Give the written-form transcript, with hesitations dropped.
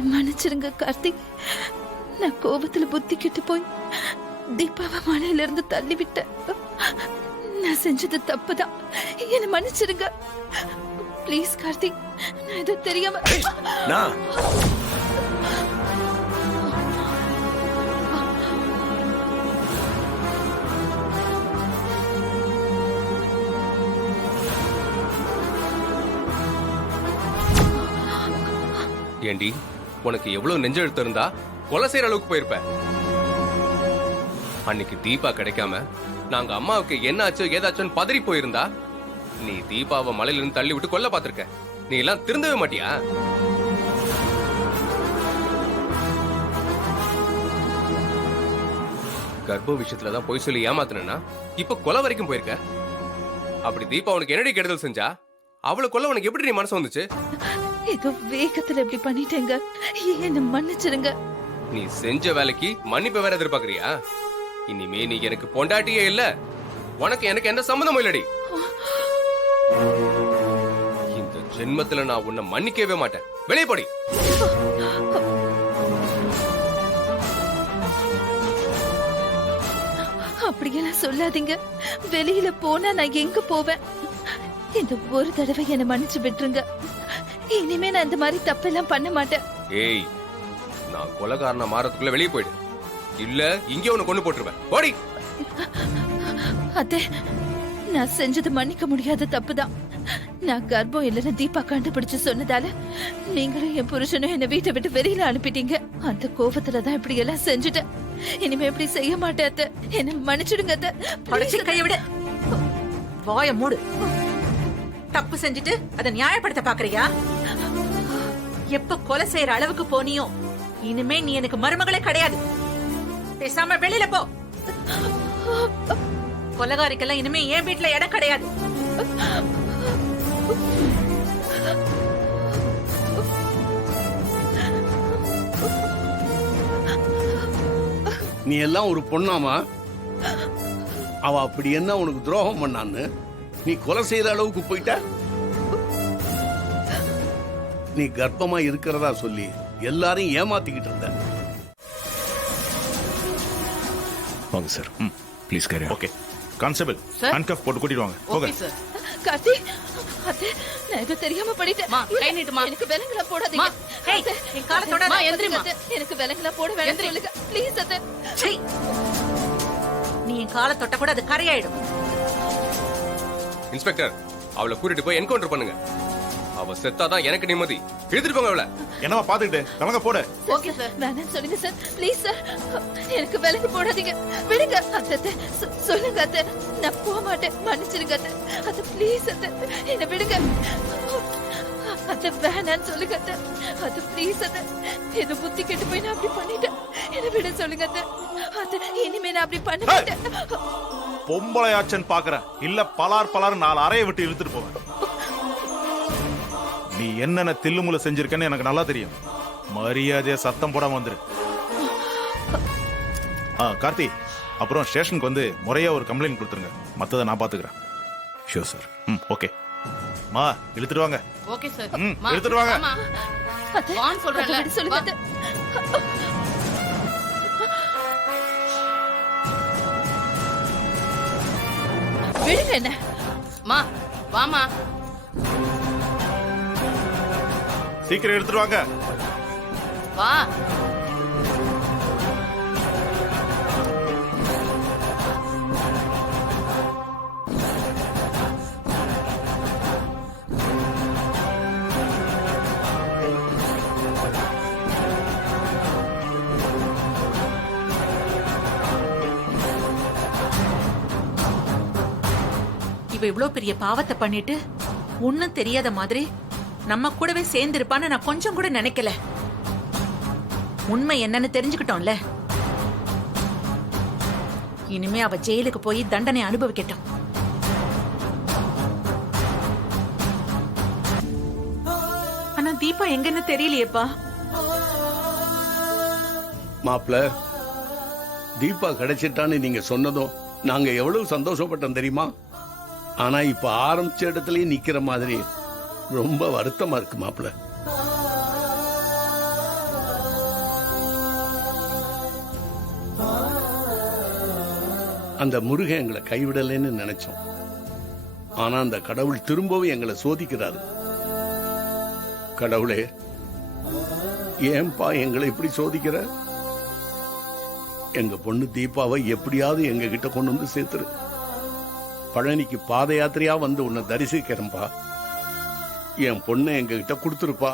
என்ன மன்னிச்சிருங்க கார்த்திக். நான் கோபத்துல புத்தி கெட்டு போய் தீபாவை மலையில இருந்து தள்ளி விட்டேன். நான் செஞ்சது தப்புதான், என்ன மன்னிச்சிருங்க ப்ளீஸ் கார்த்திக். நான் இது தெரியாம ஏண்டி, உனக்கு எவ்வளவு நெஞ்செழுத்து இருந்தா கொலை செய்யற அளவுக்கு போயிருப்ப. அன்னைக்கு தீபா கிடைக்காம நாங்க அம்மாவுக்கு என்ன ஆச்சோ ஏதாச்சோன்னு பதறி போயிருந்தா நீ தீபாவை மலையில இருந்து தள்ளி விட்டு கொல்ல பாத்திருக்க. நீ எல்லாம் திருந்தவே மாட்டியா? கர்ப்ப விஷயத்துலதான் பொய் சொல்லி ஏமாத்தினா இப்ப கொலை வரைக்கும் போயிருக்க. அப்படி தீபா உனக்கு என்னடி கெடுதல் செஞ்சா? அவளை கொல்ல உனக்கு எப்படி நீ மனசு வந்துச்சு? ஏதோ வேகத்துல இப்படி பண்ணிட்டேங்க, என்ன மன்னிச்சிருங்க. நீ செஞ்ச வேலைக்கு மன்னிப்பு வேற எதிர்பார்க்கறியா? இனிமே நீ எனக்கு பொண்டாட்டியே இல்ல, உனக்கு எனக்கு எந்த சம்மந்தமும் இல்லடி. இந்த ஜென்மத்துல நான் உன்னை மன்னிக்கவே மாட்டேன். வெளியே போடி. அப்படியெல்லாம் சொல்லாதீங்க. வெளியில போனா நான் எங்க போவேன்? இந்த ஒரு தடவை என்ன மன்னிச்சு விட்டுருங்க. இனிமே நான் இந்த மாதிரி தப்பெல்லாம் பண்ண மாட்டேன். ஏய், நான் கொலைகாரனா மாறதுக்குள்ள வெளியே போயிடு, இல்ல இங்கே உன்னை கொண்டு போட்டுருவேன். ஓடி. அத்தை, நான் செஞ்சது மன்னிக்க முடியாத தப்புதான். நான் கர்ப்பம் இல்லைன்னு தீபா கண்டுபிடிச்சு சொன்னதால நீங்களும் என் புருஷனும் என்ன வீட்டை விட்டு வெளியில அனுப்பிட்டீங்க. அந்த கோபத்துலதான் இப்படி எல்லாம் செஞ்சுட்டேன். இனிமே இப்படி செய்ய மாட்டேன் அத்தை, என்ன மன்னிச்சிடுங்க அத்தை. கைய விட வாய மூடு. தப்பு செஞ்சுட்டு அதை நியாயப்படுத்த பாக்குறியா? எப்ப கொலை செய்யற அளவுக்கு போனியோ இனிமே நீ எனக்கு மருமகளே கிடையாது. பேசாம வெளியில போ. கொலைகாரிக்கெல்லாம் இனிமே என் வீட்டுல இடம் கிடையாது. நீ எல்லாம் ஒரு பொண்ணாமா? அவ அப்படி என்ன உனக்கு துரோகம் பண்ணான்னு நீ கொலை செய்யற அளவுக்கு போயிட்ட? நீ கர்ப்பமா இருக்கிறதா சொல்லி எல்லாரையும் ஏமாத்திக்கிட்டு இருந்த. வாங்க sir. Please carry. Okay constable, handcuff போட்டு கூட்டிட்டு வாங்க. போங்க. கார்த்தி, அத்தை, நான் ஏதோ தெரியாம பண்ணிட்டேன். கை நீட்டுமா. எனக்கு விலங்குல போடாதீங்க. என் காலை தொடாத. எந்திரிமா. எனக்கு விலங்குல போட வேண்டாம் சொல்லுங்க ப்ளீஸ் அத்தை. நீ என் காலை தொட்ட கூட அது கரையாயிடும். இன்ஸ்பெக்டர், அவளை கூட்டிட்டு போய் என்கவுண்டர் பண்ணுங்க. அவ செத்தாதான் எனக்கு நிம்மதி. எழுதிட்டு போங்க அவளை. என்னவா பாத்துக்கிட்டு விலங்க போடு. Okay sir. வேணாம் சொல்லுங்க சார் ப்ளீஸ் சார். எனக்கு விலங்கு போடாதீங்க, விடுங்க அத்தை. சொல்லுங்க அத்தை, நான் போக மாட்டேன். மன்னிச்சிருங்க அத்தை. அத்தை ப்ளீஸ் அத்தை, என்ன விடுங்க அத்தை. வேணான்னு சொல்லுங்க அத்தை. அத்தை ப்ளீஸ் அத்தை, ஏதோ புத்தி கெட்டு போய் நான் அப்படி பண்ணிட்டேன். என்ன விட சொல்லுங்க அத்தை. அத்தை இனிமே நான் அப்படி பண்ண மாட்டேன். பொம்பளையாச்சன் பாக்குறேன், இல்ல பலார் 4 அறையை விட்டு இழுத்துட்டு போவேன். நீ என்னென்ன தில்லுமுல செஞ்சிருக்கன்னு எனக்கு நல்லா தெரியும். மரியாதையா சத்தம் போடாம வந்துரு. கார்த்தி, அப்புறம் ஸ்டேஷனுக்கு வந்து முறையா ஒரு கம்ப்ளைண்ட் கொடுத்துருங்க. மத்ததை நான் பாத்துக்கிறேன். Sure sir. ஓகே மா, இழுத்துட்டு வாங்க. Okay sir. இழுத்துட்டு வாங்க. அத்தை வான்னு சொல்றேன்ல, சொல்லுங்க அத்தை. விடுங்க என்ன. மா வாமா. சீக்கிரம் எடுத்துட்டு வாங்க. வா. இவ இவ்வளவு பெரிய பாவத்தை பண்ணிட்டு ஒன்னும் தெரியாத மாதிரி நம்ம கூடவே சேர்ந்திருப்பான்னு நான் கொஞ்சம் கூட நினைக்கல. உண்மை என்னன்னு தெரிஞ்சுக்கிட்டோம்ல. இனிமே அவ ஜெயிலுக்கு போய் தண்டனை அனுபவிக்கட்டும். ஆனா தீபா எங்கன்னு தெரியலையேப்பா. மாப்ள, தீபா கிடைச்சிட்டான்னு நீங்க சொன்னதும் நாங்க எவ்வளவு சந்தோஷப்பட்டோம் தெரியுமா? ஆனா இப்ப ஆரம்பிச்ச இடத்துலயே நிக்கிற மாதிரி ரொம்ப வருத்தமா இருக்கு மாப்ள. அந்த முருகன் எங்களை கைவிடலைன்னு நினைச்சோம். ஆனா அந்த கடவுள் திரும்பவும் எங்களை சோதிக்கிறாரு. கடவுளே, ஏன்பா எங்களை இப்படி சோதிக்கிற? எங்க பொண்ணு தீபாவை எப்படியாவது எங்க கிட்ட கொண்டு வந்து சேர்த்துரு. பழனிக்கு பாத யாத்திரையா வந்து உன்னை தரிசிக்கிறேன்பா. என் பொண்ணை எங்க கிட்ட கொடுத்துருப்பா.